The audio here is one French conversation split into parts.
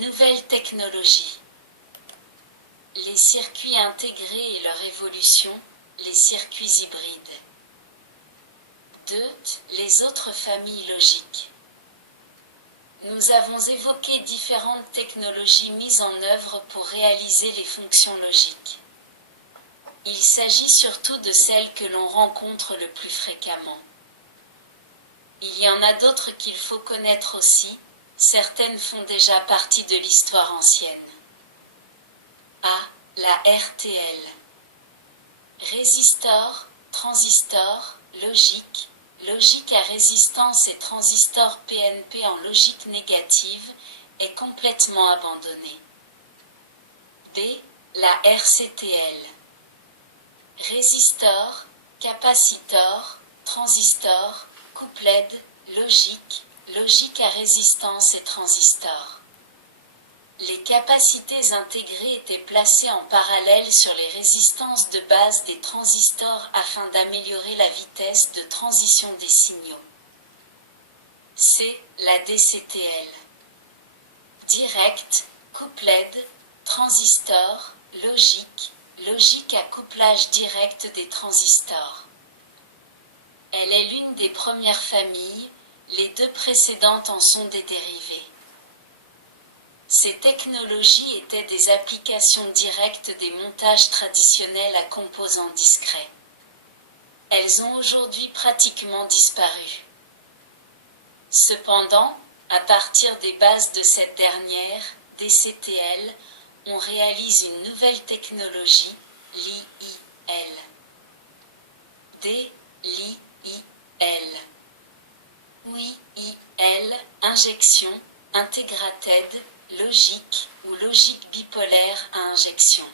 Nouvelles technologies. Les circuits intégrés et leur évolution, les circuits hybrides. 2. Les autres familles logiques. Nous avons évoqué différentes technologies mises en œuvre pour réaliser les fonctions logiques. Il s'agit surtout de celles que l'on rencontre le plus fréquemment. Il y en a d'autres qu'il faut connaître aussi, certaines font déjà partie de l'histoire ancienne. A. La RTL. Résistor, transistor, logique, logique à résistance et transistor PNP en logique négative, est complètement abandonnée. B. La RCTL. Résistor, capacitor, transistor, coupled, logique, logique à résistance et transistor. Les capacités intégrées étaient placées en parallèle sur les résistances de base des transistors afin d'améliorer la vitesse de transition des signaux. C. La DCTL. Direct, coupled, transistor, logique, logique à couplage direct des transistors. Elle est l'une des premières familles, les deux précédentes en sont des dérivés. Ces technologies étaient des applications directes des montages traditionnels à composants discrets. Elles ont aujourd'hui pratiquement disparu. Cependant, à partir des bases de cette dernière, DCTL, on réalise une nouvelle technologie, l'IIL. D-L-I-I-L. Oui-I-L, injection, integrated, logique ou logique bipolaire à injection.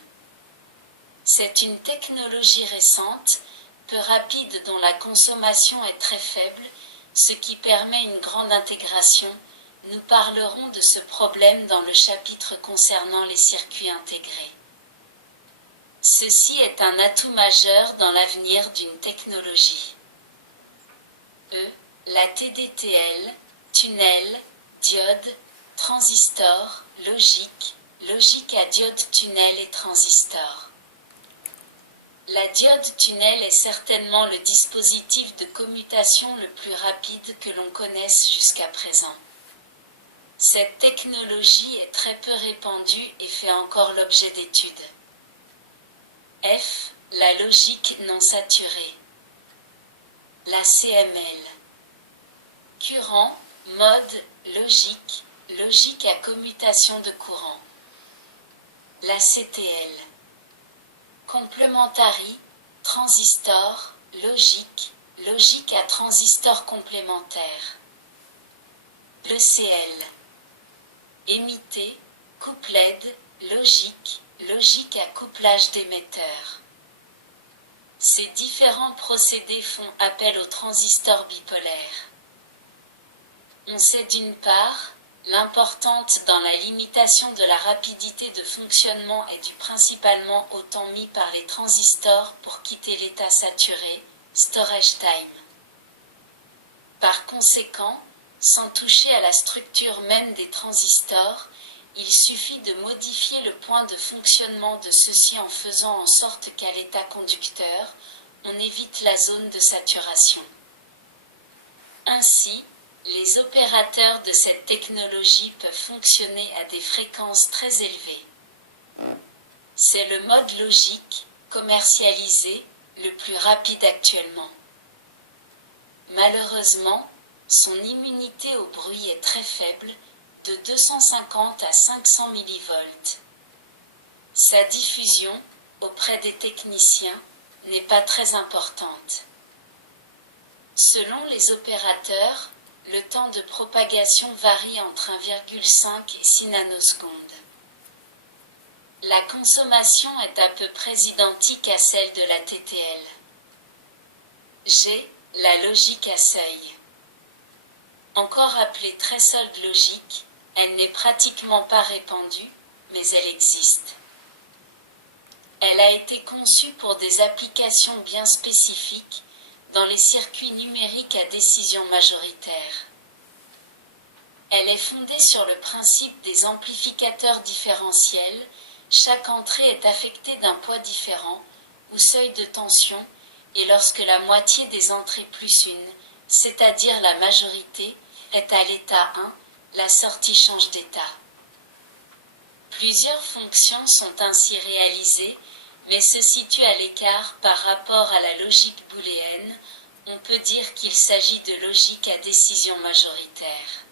C'est une technologie récente, peu rapide dont la consommation est très faible, ce qui permet une grande intégration. Nous parlerons de ce problème dans le chapitre concernant les circuits intégrés. Ceci est un atout majeur dans l'avenir d'une technologie. E. La TDTL, tunnel, diode, transistor, logique, logique à diode tunnel et transistor. La diode tunnel est certainement le dispositif de commutation le plus rapide que l'on connaisse jusqu'à présent. Cette technologie est très peu répandue et fait encore l'objet d'études. F. La logique non saturée. La CML. Courant, mode, logique, logique à commutation de courant. La CTL. Complementary, transistor, logique, logique à transistor complémentaire. l'ECL. Émité, coupled, logique, logique à couplage d'émetteurs. Ces différents procédés font appel aux transistors bipolaires. On sait d'une part, l'importante dans la limitation de la rapidité de fonctionnement est due principalement au temps mis par les transistors pour quitter l'état saturé, storage time. Par conséquent, sans toucher à la structure même des transistors, il suffit de modifier le point de fonctionnement de ceux-ci en faisant en sorte qu'à l'état conducteur, on évite la zone de saturation. Ainsi, les opérateurs de cette technologie peuvent fonctionner à des fréquences très élevées. C'est le mode logique, commercialisé, le plus rapide actuellement. Malheureusement, son immunité au bruit est très faible, de 250 à 500 mV. Sa diffusion, auprès des techniciens, n'est pas très importante. Selon les opérateurs, le temps de propagation varie entre 1,5 et 6 nanosecondes. La consommation est à peu près identique à celle de la TTL. G. La logique à seuil. Encore appelée threshold logique, elle n'est pratiquement pas répandue, mais elle existe. Elle a été conçue pour des applications bien spécifiques, dans les circuits numériques à décision majoritaire. Elle est fondée sur le principe des amplificateurs différentiels. Chaque entrée est affectée d'un poids différent, ou seuil de tension, et lorsque la moitié des entrées plus une, c'est-à-dire la majorité, est à l'état 1, la sortie change d'état. Plusieurs fonctions sont ainsi réalisées, mais se situent à l'écart par rapport à la logique booléenne. On peut dire qu'il s'agit de logique à décision majoritaire.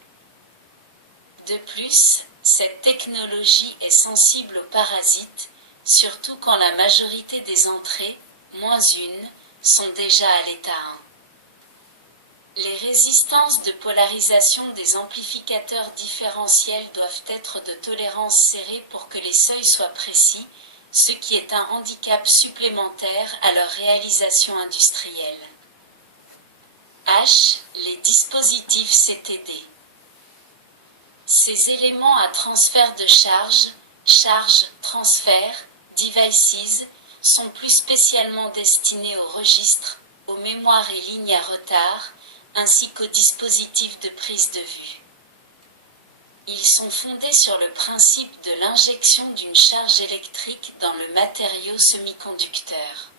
De plus, cette technologie est sensible aux parasites, surtout quand la majorité des entrées, moins une, sont déjà à l'état 1. Les résistances de polarisation des amplificateurs différentiels doivent être de tolérance serrée pour que les seuils soient précis, ce qui est un handicap supplémentaire à leur réalisation industrielle. H. Les dispositifs CTD. Ces éléments à transfert de charge, transfert, devices, sont plus spécialement destinés aux registres, aux mémoires et lignes à retard, ainsi qu'aux dispositifs de prise de vue. Ils sont fondés sur le principe de l'injection d'une charge électrique dans le matériau semi-conducteur.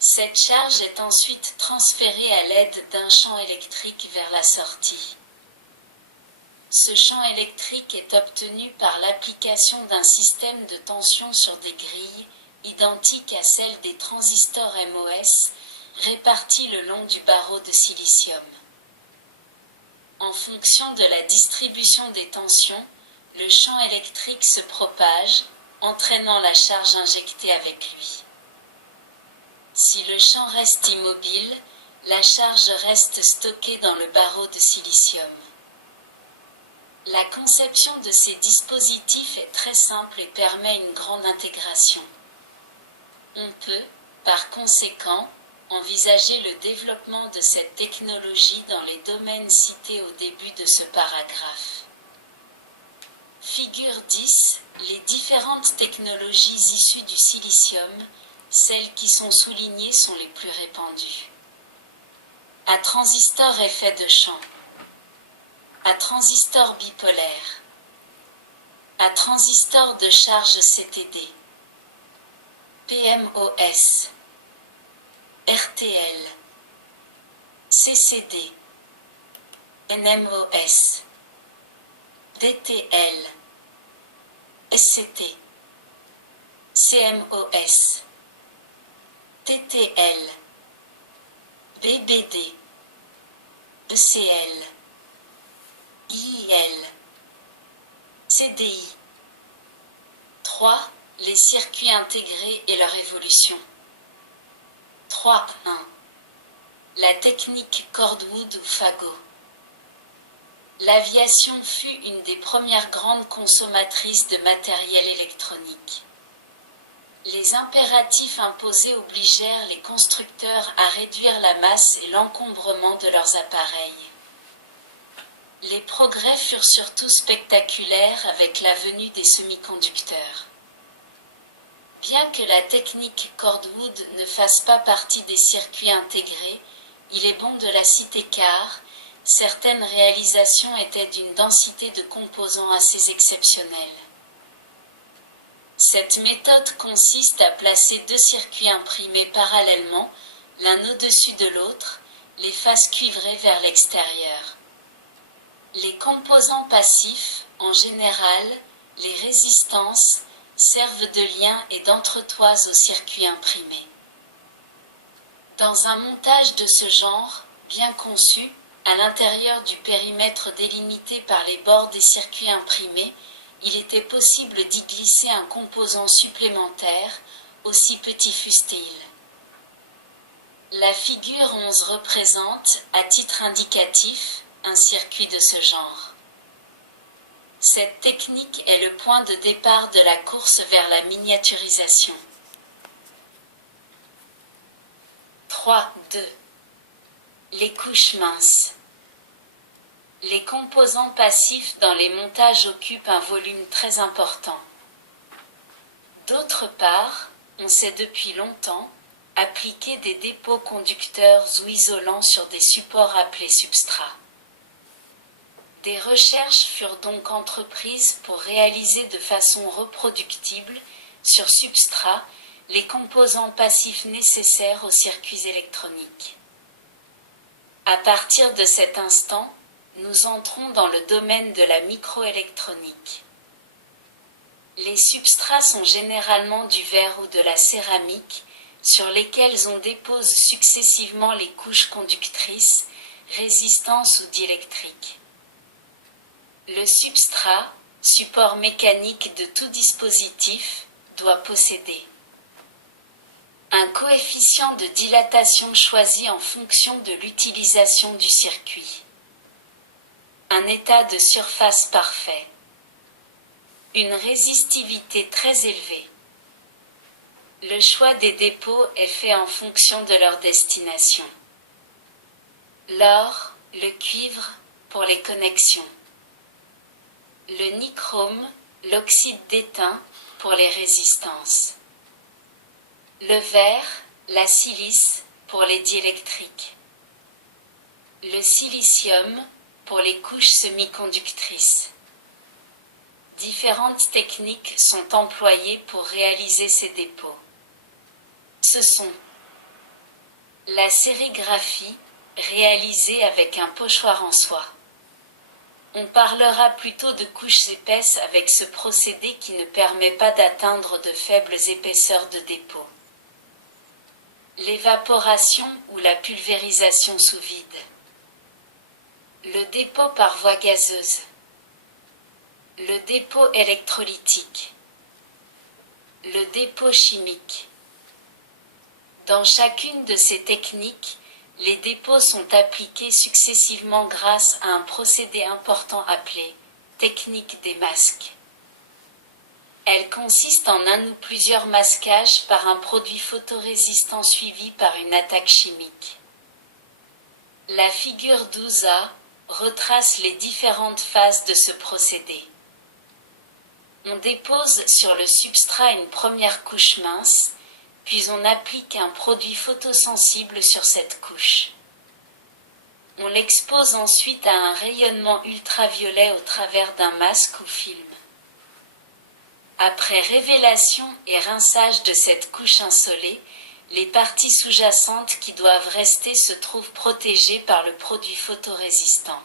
Cette charge est ensuite transférée à l'aide d'un champ électrique vers la sortie. Ce champ électrique est obtenu par l'application d'un système de tension sur des grilles, identiques à celles des transistors MOS, répartis le long du barreau de silicium. En fonction de la distribution des tensions, le champ électrique se propage, entraînant la charge injectée avec lui. Si le champ reste immobile, la charge reste stockée dans le barreau de silicium. La conception de ces dispositifs est très simple et permet une grande intégration. On peut, par conséquent, envisager le développement de cette technologie dans les domaines cités au début de ce paragraphe. Figure 10. Les différentes technologies issues du silicium, celles qui sont soulignées sont les plus répandues. À transistor effet de champ. À transistor bipolaire. À transistor de charge CTD. PMOS. RTL. CCD. NMOS. DTL. SCT. CMOS. TTL. BBD. ECL. IIL. CDI. 3. Les circuits intégrés et leur évolution. 3.1. La technique Cordwood ou Fagot. L'aviation fut une des premières grandes consommatrices de matériel électronique. Les impératifs imposés obligèrent les constructeurs à réduire la masse et l'encombrement de leurs appareils. Les progrès furent surtout spectaculaires avec la venue des semi-conducteurs. Bien que la technique Cordwood ne fasse pas partie des circuits intégrés, il est bon de la citer car certaines réalisations étaient d'une densité de composants assez exceptionnelle. Cette méthode consiste à placer deux circuits imprimés parallèlement, l'un au-dessus de l'autre, les faces cuivrées vers l'extérieur. Les composants passifs, en général, les résistances, servent de lien et d'entretoise au circuit imprimé. Dans un montage de ce genre, bien conçu, à l'intérieur du périmètre délimité par les bords des circuits imprimés, il était possible d'y glisser un composant supplémentaire, aussi petit fût-il. La figure 11 représente, à titre indicatif, un circuit de ce genre. Cette technique est le point de départ de la course vers la miniaturisation. 3.2. Les couches minces. Les composants passifs dans les montages occupent un volume très important. D'autre part, on sait depuis longtemps appliquer des dépôts conducteurs ou isolants sur des supports appelés substrats. Des recherches furent donc entreprises pour réaliser de façon reproductible, sur substrat, les composants passifs nécessaires aux circuits électroniques. À partir de cet instant, nous entrons dans le domaine de la microélectronique. Les substrats sont généralement du verre ou de la céramique, sur lesquels on dépose successivement les couches conductrices, résistances ou diélectriques. Le substrat, support mécanique de tout dispositif, doit posséder un coefficient de dilatation choisi en fonction de l'utilisation du circuit, un état de surface parfait, une résistivité très élevée. Le choix des dépôts est fait en fonction de leur destination. L'or, le cuivre, pour les connexions. Le nichrome, l'oxyde d'étain, pour les résistances. Le verre, la silice, pour les diélectriques. Le silicium, pour les couches semi-conductrices. Différentes techniques sont employées pour réaliser ces dépôts. Ce sont la sérigraphie, réalisée avec un pochoir en soie. On parlera plutôt de couches épaisses avec ce procédé qui ne permet pas d'atteindre de faibles épaisseurs de dépôt. L'évaporation ou la pulvérisation sous vide. Le dépôt par voie gazeuse. Le dépôt électrolytique. Le dépôt chimique. Dans chacune de ces techniques, les dépôts sont appliqués successivement grâce à un procédé important appelé technique des masques. Elle consiste en un ou plusieurs masquages par un produit photorésistant suivi par une attaque chimique. La figure 12A retrace les différentes phases de ce procédé. On dépose sur le substrat une première couche mince, puis on applique un produit photosensible sur cette couche. On l'expose ensuite à un rayonnement ultraviolet au travers d'un masque ou film. Après révélation et rinçage de cette couche insolée, les parties sous-jacentes qui doivent rester se trouvent protégées par le produit photorésistant.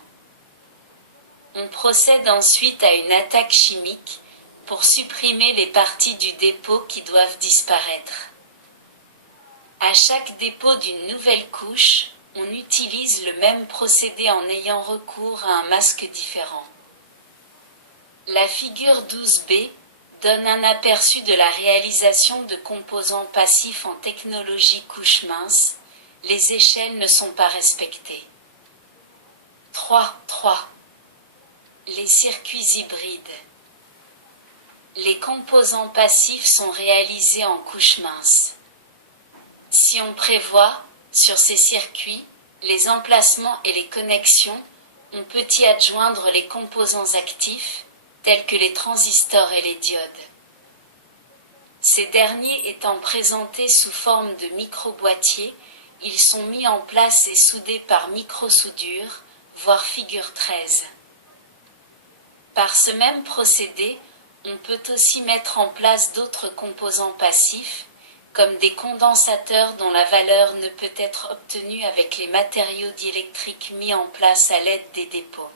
On procède ensuite à une attaque chimique pour supprimer les parties du dépôt qui doivent disparaître. À chaque dépôt d'une nouvelle couche, on utilise le même procédé en ayant recours à un masque différent. La figure 12B donne un aperçu de la réalisation de composants passifs en technologie couche mince. Les échelles ne sont pas respectées. 3. Les circuits hybrides. Les composants passifs sont réalisés en couche mince. Si on prévoit, sur ces circuits, les emplacements et les connexions, on peut y adjoindre les composants actifs, tels que les transistors et les diodes. Ces derniers étant présentés sous forme de micro-boîtiers, ils sont mis en place et soudés par micro-soudure, voire figure 13. Par ce même procédé, on peut aussi mettre en place d'autres composants passifs, comme des condensateurs dont la valeur ne peut être obtenue avec les matériaux diélectriques mis en place à l'aide des dépôts.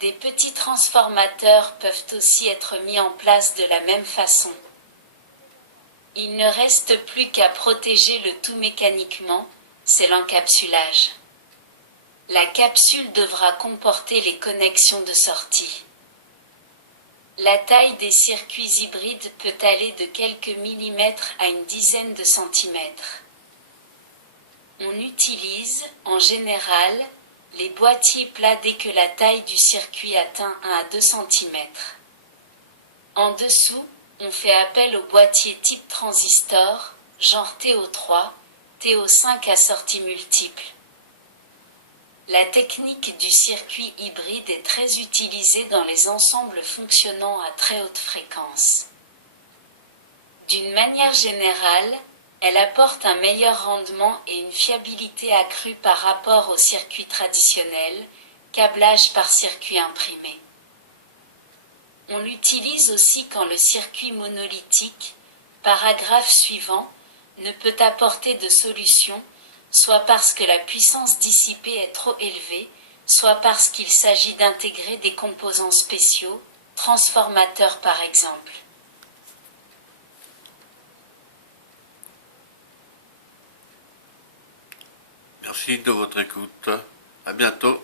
Des petits transformateurs peuvent aussi être mis en place de la même façon. Il ne reste plus qu'à protéger le tout mécaniquement, c'est l'encapsulage. La capsule devra comporter les connexions de sortie. La taille des circuits hybrides peut aller de quelques millimètres à une dizaine de centimètres. On utilise, en général, les boîtiers plats dès que la taille du circuit atteint 1 à 2 cm. En dessous, on fait appel aux boîtiers type transistor, genre TO3, TO5 à sortie multiple. La technique du circuit hybride est très utilisée dans les ensembles fonctionnant à très haute fréquence. D'une manière générale, elle apporte un meilleur rendement et une fiabilité accrue par rapport au circuit traditionnel, câblage par circuit imprimé. On l'utilise aussi quand le circuit monolithique, paragraphe suivant, ne peut apporter de solution, soit parce que la puissance dissipée est trop élevée, soit parce qu'il s'agit d'intégrer des composants spéciaux, transformateurs par exemple. Merci de votre écoute. À bientôt.